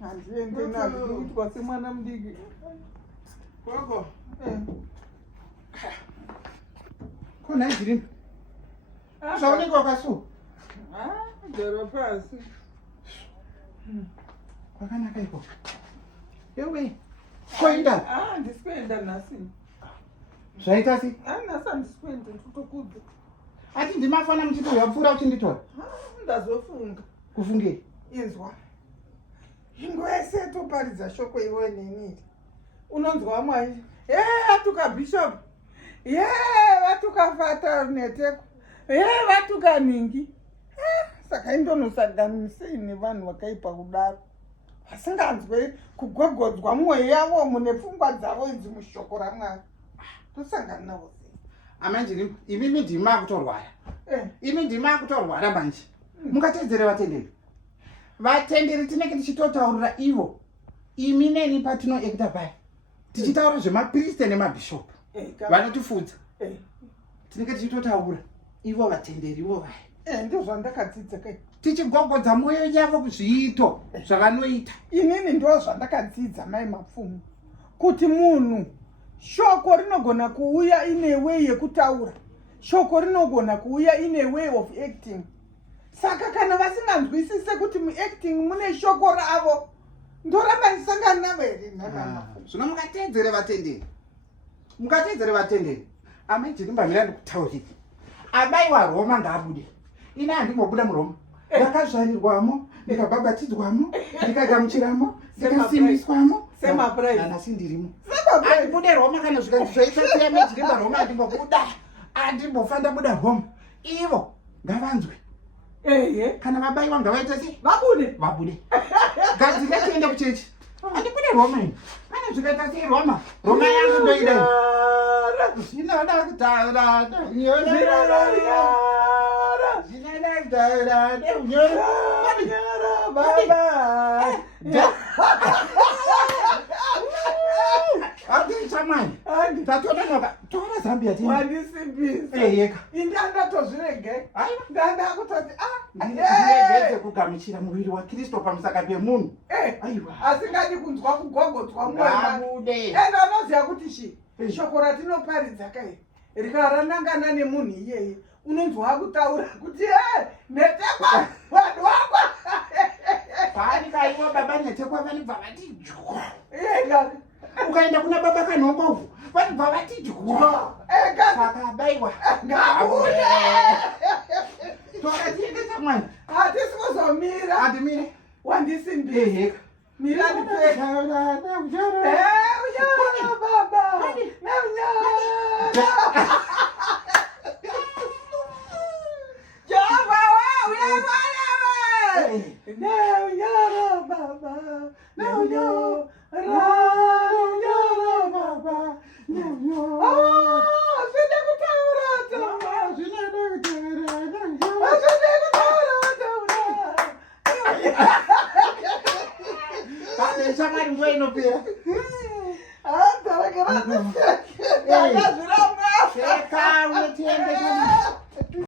handiende nazvo kuitwa semwana mudiki kwako kuna izvirini zvaunenge wakasuwa dzara pasi kwakanaka iko yewe koenda handisi kuenda nhasi zvaita sei nhasi handisi kuenda nditotokudza ati ndimafana muchitoya pfuura uchinditora ndazofunga kufungei inzwa ingo yese toparidza shoko iwe neniri unonzwa mwai vatuka bishop vatuka fata neteko vatuka ningi saka indonosaganisei nevanhu vakaipa kudaro vasinganzwe kugogodzwa mwoyo yavo mune pfungwa dzavo idzi mushoko ramwari tosangana navo sei amanjiri imimi ndima kutorwara imi ndima kutorwara manje mungatedzere vatenderi tinenge tichitotaurira ivo imi neni patinoekta paya tichitaura zvemapriste nemabhishopu vanotifudza tinenge tichitotaura ivo vatenderi ivo vaya ndio zvandakadzidza kai tichigogodza mwoyo yavo kuzviito zvavanoita inini ndo zvandakadzidza mai mapfumo kuti munhu shoko rinogona kuuya ine way yekutaura shoko rinogona kuuya ine way of acting saka kana vasinganzwisise kuti muacting mune shoko ravo ndoramba ndisangana navo here zvino mungatedzere vatenderi amaijirimbamirani ndikutauriri abaiwa Roma ngaabude ina handimbobuda muroma ndakazvarirwamo ndikabhabhatidzwamo ndikagamuchiramo ndikasimbiswamo nanasi ndirimo andibude Roma kana zvaitasiya majirimba Roma andimbobuda andimbofanda buda Roma ivo ngavanzwe kana vabaiwa ngavaita sei vabude gadzira tiende kuchechi andibude Roma ini pane zvikaita sei Roma yangu ndoida zvinoda kutaura tatodanoka tora zambia tiandisimbisa indandatozvirege ndandakutoti ndiregedze kugamuchira muviri waKristu pamusaka pemunhu asingadi kunzwa kugogodzwa mwabude anoziva kuti shoko ratinoparidza kai rikaranangana nemunhu iyeye unonzwa kutaura kuti netekwa vanhu vakwa panikaiwa baba netekwa vanibva vati ukaenda kuna baba kanhongovu vanibva vati saka abaiwa ngabude tokatiendesa mwana hatisi kuzomira andimire wandisimbisa mira ndipeka baba Jehova neunyara baba neunyara baba zvine kutaura shamwari nguva inopera akazviramba eka unetiende